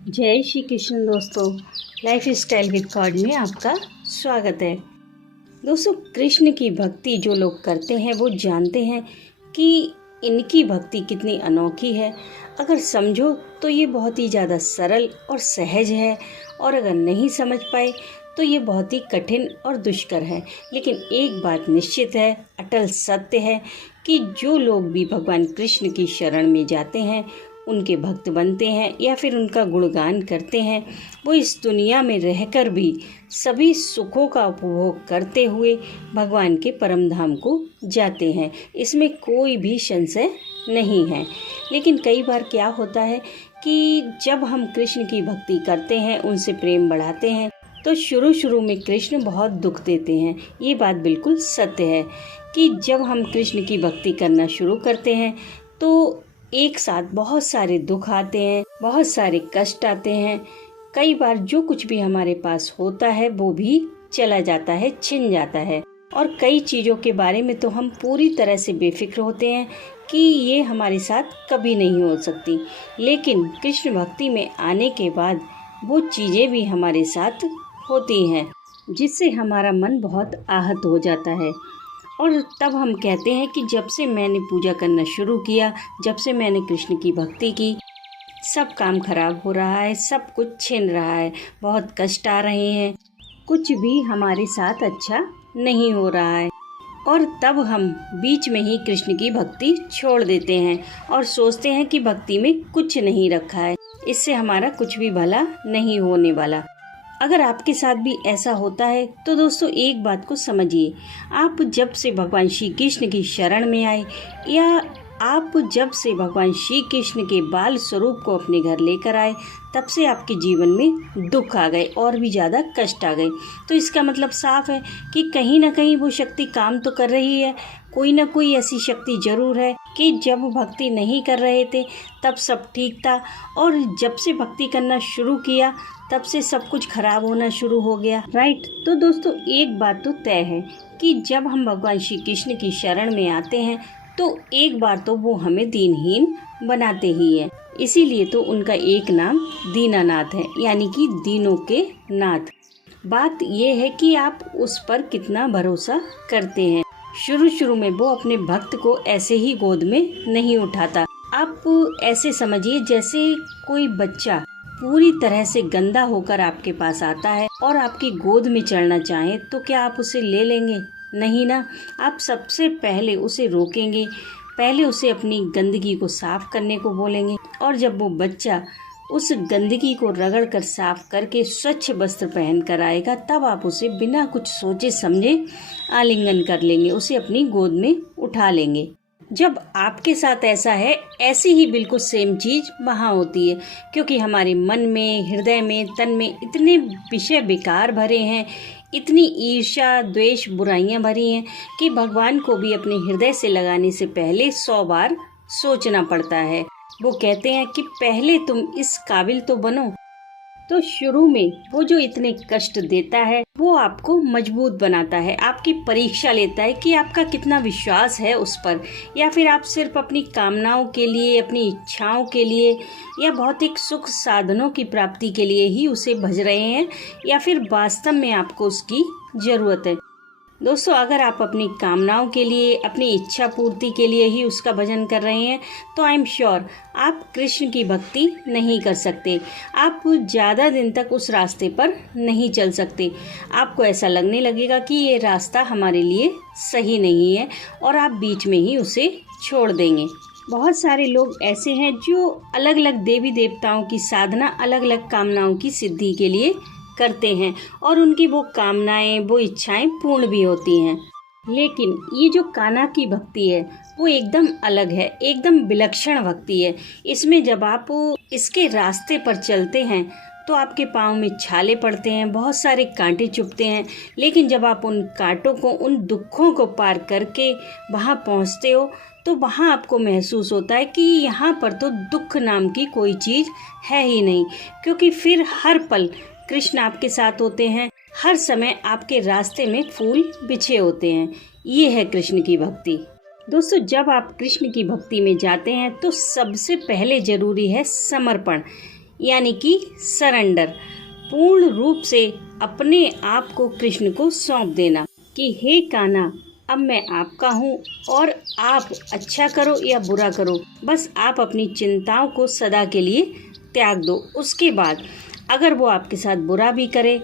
जय श्री कृष्ण दोस्तों, life style with God में आपका स्वागत है। दोस्तों, कृष्ण की भक्ति जो लोग करते हैं वो जानते हैं कि इनकी भक्ति कितनी अनोखी है। अगर समझो तो ये बहुत ही ज़्यादा सरल और सहज है, और अगर नहीं समझ पाए तो ये बहुत ही कठिन और दुष्कर है। लेकिन एक बात निश्चित है, अटल सत्य है कि जो लोग भी भगवान कृष्ण की शरण में जाते हैं, उनके भक्त बनते हैं या फिर उनका गुणगान करते हैं, वो इस दुनिया में रहकर भी सभी सुखों का उपभोग करते हुए भगवान के परम धाम को जाते हैं। इसमें कोई भी संशय नहीं है। लेकिन कई बार क्या होता है कि जब हम कृष्ण की भक्ति करते हैं, उनसे प्रेम बढ़ाते हैं, तो शुरू में कृष्ण बहुत दुख देते हैं। ये बात बिल्कुल सत्य है कि जब हम कृष्ण की भक्ति करना शुरू करते हैं तो एक साथ बहुत सारे दुख आते हैं, बहुत सारे कष्ट आते हैं। कई बार जो कुछ भी हमारे पास होता है वो भी चला जाता है, छिन जाता है, और कई चीज़ों के बारे में तो हम पूरी तरह से बेफिक्र होते हैं कि ये हमारे साथ कभी नहीं हो सकती। लेकिन कृष्ण भक्ति में आने के बाद वो चीज़ें भी हमारे साथ होती हैं, जिससे हमारा मन बहुत आहत हो जाता है। और तब हम कहते हैं कि जब से मैंने पूजा करना शुरू किया, जब से मैंने कृष्ण की भक्ति की, सब काम खराब हो रहा है, सब कुछ छिन रहा है, बहुत कष्ट आ रहे हैं, कुछ भी हमारे साथ अच्छा नहीं हो रहा है। और तब हम बीच में ही कृष्ण की भक्ति छोड़ देते हैं और सोचते हैं कि भक्ति में कुछ नहीं रखा है, इससे हमारा कुछ भी भला नहीं होने वाला। अगर आपके साथ भी ऐसा होता है तो दोस्तों एक बात को समझिए, आप जब से भगवान श्री कृष्ण की शरण में आए, या आप जब से भगवान श्री कृष्ण के बाल स्वरूप को अपने घर लेकर आए, तब से आपके जीवन में दुख आ गए और भी ज़्यादा कष्ट आ गए। तो इसका मतलब साफ है कि कहीं ना कहीं वो शक्ति काम तो कर रही है। कोई ना कोई ऐसी शक्ति जरूर है कि जब भक्ति नहीं कर रहे थे तब सब ठीक था, और जब से भक्ति करना शुरू किया तब से सब कुछ खराब होना शुरू हो गया। राइट। तो दोस्तों एक बात तो तय है कि जब हम भगवान श्री कृष्ण की शरण में आते हैं तो एक बार तो वो हमें दीनहीन बनाते ही है। इसीलिए तो उनका एक नाम दीनानाथ है, यानी कि दीनों के नाथ। बात ये है कि आप उस पर कितना भरोसा करते हैं। शुरू में वो अपने भक्त को ऐसे ही गोद में नहीं उठाता। आप ऐसे समझिए जैसे कोई बच्चा पूरी तरह से गंदा होकर आपके पास आता है और आपकी गोद में चढ़ना चाहे, तो क्या आप उसे ले लेंगे? नहीं ना। आप सबसे पहले उसे रोकेंगे, पहले उसे अपनी गंदगी को साफ करने को बोलेंगे, और जब वो बच्चा उस गंदगी को रगड़ कर साफ करके स्वच्छ वस्त्र पहन कर आएगा, तब आप उसे बिना कुछ सोचे समझे आलिंगन कर लेंगे, उसे अपनी गोद में उठा लेंगे। जब आपके साथ ऐसा है, ऐसी ही बिल्कुल सेम चीज वहाँ होती है, क्योंकि हमारे मन में, हृदय में, तन में इतने विषय विकार भरे हैं, इतनी ईर्ष्या, द्वेष, बुराइयां भरी हैं कि भगवान को भी अपने हृदय से लगाने से पहले 100 बार सोचना पड़ता है। वो कहते हैं कि पहले तुम इस काबिल तो बनो। तो शुरू में वो जो इतने कष्ट देता है वो आपको मजबूत बनाता है, आपकी परीक्षा लेता है कि आपका कितना विश्वास है उस पर, या फिर आप सिर्फ अपनी कामनाओं के लिए, अपनी इच्छाओं के लिए, या भौतिक सुख साधनों की प्राप्ति के लिए ही उसे भज रहे हैं, या फिर वास्तव में आपको उसकी जरूरत है। दोस्तों, अगर आप अपनी कामनाओं के लिए, अपनी इच्छा पूर्ति के लिए ही उसका भजन कर रहे हैं तो आई एम श्योर आप कृष्ण की भक्ति नहीं कर सकते। आप ज़्यादा दिन तक उस रास्ते पर नहीं चल सकते। आपको ऐसा लगने लगेगा कि ये रास्ता हमारे लिए सही नहीं है, और आप बीच में ही उसे छोड़ देंगे। बहुत सारे लोग ऐसे हैं जो अलग अलग देवी देवताओं की साधना अलग अलग कामनाओं की सिद्धि के लिए करते हैं, और उनकी वो कामनाएं, वो इच्छाएं पूर्ण भी होती हैं। लेकिन ये जो कान्हा की भक्ति है वो एकदम अलग है, एकदम विलक्षण भक्ति है। इसमें जब आप इसके रास्ते पर चलते हैं तो आपके पाँव में छाले पड़ते हैं, बहुत सारे कांटे चुभते हैं, लेकिन जब आप उन कांटों को, उन दुखों को पार करके वहाँ पहुँचते हो तो वहाँ आपको महसूस होता है कि यहाँ पर तो दुख नाम की कोई चीज़ है ही नहीं, क्योंकि फिर हर पल कृष्ण आपके साथ होते हैं, हर समय आपके रास्ते में फूल बिछे होते हैं। ये है कृष्ण की भक्ति। दोस्तों, जब आप कृष्ण की भक्ति में जाते हैं तो सबसे पहले जरूरी है समर्पण। यानी कि सरेंडर, पूर्ण रूप से अपने आप को कृष्ण को सौंप देना कि हे कान्हा, अब मैं आपका हूँ और आप अच्छा करो या बुरा करो, बस आप अपनी चिंताओं को सदा के लिए त्याग दो। उसके बाद अगर वो आपके साथ बुरा भी करे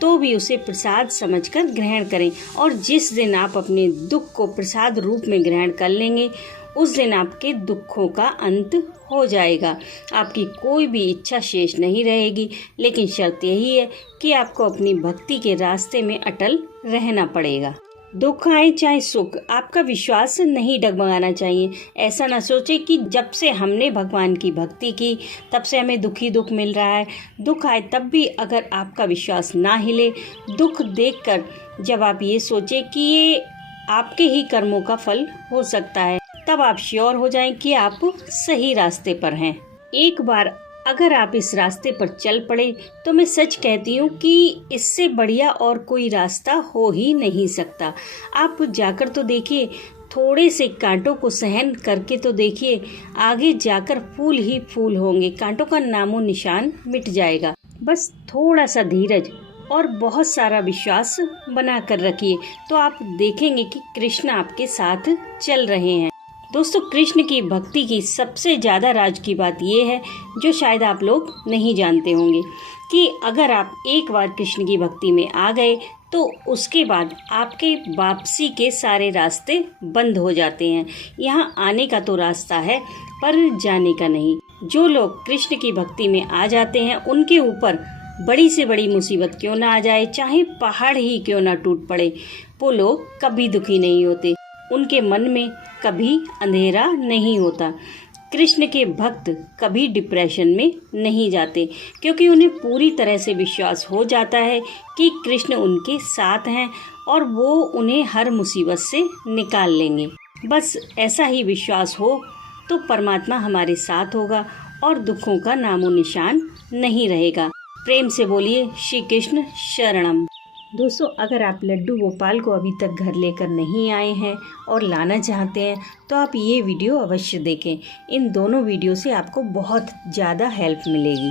तो भी उसे प्रसाद समझकर ग्रहण करें, और जिस दिन आप अपने दुख को प्रसाद रूप में ग्रहण कर लेंगे उस दिन आपके दुखों का अंत हो जाएगा। आपकी कोई भी इच्छा शेष नहीं रहेगी, लेकिन शर्त यही है कि आपको अपनी भक्ति के रास्ते में अटल रहना पड़ेगा। दुख आए चाहे सुख, आपका विश्वास नहीं डगमगाना चाहिए। ऐसा ना सोचे कि जब से हमने भगवान की भक्ति की तब से हमें दुख ही दुख मिल रहा है। दुख आए तब भी अगर आपका विश्वास ना हिले, दुख देखकर जब आप ये सोचे कि ये आपके ही कर्मों का फल हो सकता है, तब आप श्योर हो जाएं कि आप सही रास्ते पर हैं। एक बार अगर आप इस रास्ते पर चल पड़े तो मैं सच कहती हूँ कि इससे बढ़िया और कोई रास्ता हो ही नहीं सकता। आप जाकर तो देखिए, थोड़े से कांटों को सहन करके तो देखिए, आगे जाकर फूल ही फूल होंगे, कांटों का नामो निशान मिट जाएगा। बस थोड़ा सा धीरज और बहुत सारा विश्वास बना कर रखिए तो आप देखेंगे कि कृष्ण आपके साथ चल रहे हैं। दोस्तों, कृष्ण की भक्ति की सबसे ज़्यादा राज की बात यह है, जो शायद आप लोग नहीं जानते होंगे, कि अगर आप एक बार कृष्ण की भक्ति में आ गए तो उसके बाद आपके वापसी के सारे रास्ते बंद हो जाते हैं। यहाँ आने का तो रास्ता है पर जाने का नहीं। जो लोग कृष्ण की भक्ति में आ जाते हैं उनके ऊपर बड़ी से बड़ी मुसीबत क्यों ना आ जाए, चाहे पहाड़ ही क्यों ना टूट पड़े, वो लोग कभी दुखी नहीं होते। उनके मन में कभी अंधेरा नहीं होता। कृष्ण के भक्त कभी डिप्रेशन में नहीं जाते, क्योंकि उन्हें पूरी तरह से विश्वास हो जाता है कि कृष्ण उनके साथ हैं और वो उन्हें हर मुसीबत से निकाल लेंगे। बस ऐसा ही विश्वास हो तो परमात्मा हमारे साथ होगा और दुखों का नामो निशान नहीं रहेगा। प्रेम से बोलिए श्री कृष्ण शरणम। दोस्तों, अगर आप लड्डू गोपाल को अभी तक घर लेकर नहीं आए हैं और लाना चाहते हैं तो आप ये वीडियो अवश्य देखें। इन दोनों वीडियो से आपको बहुत ज़्यादा हेल्प मिलेगी।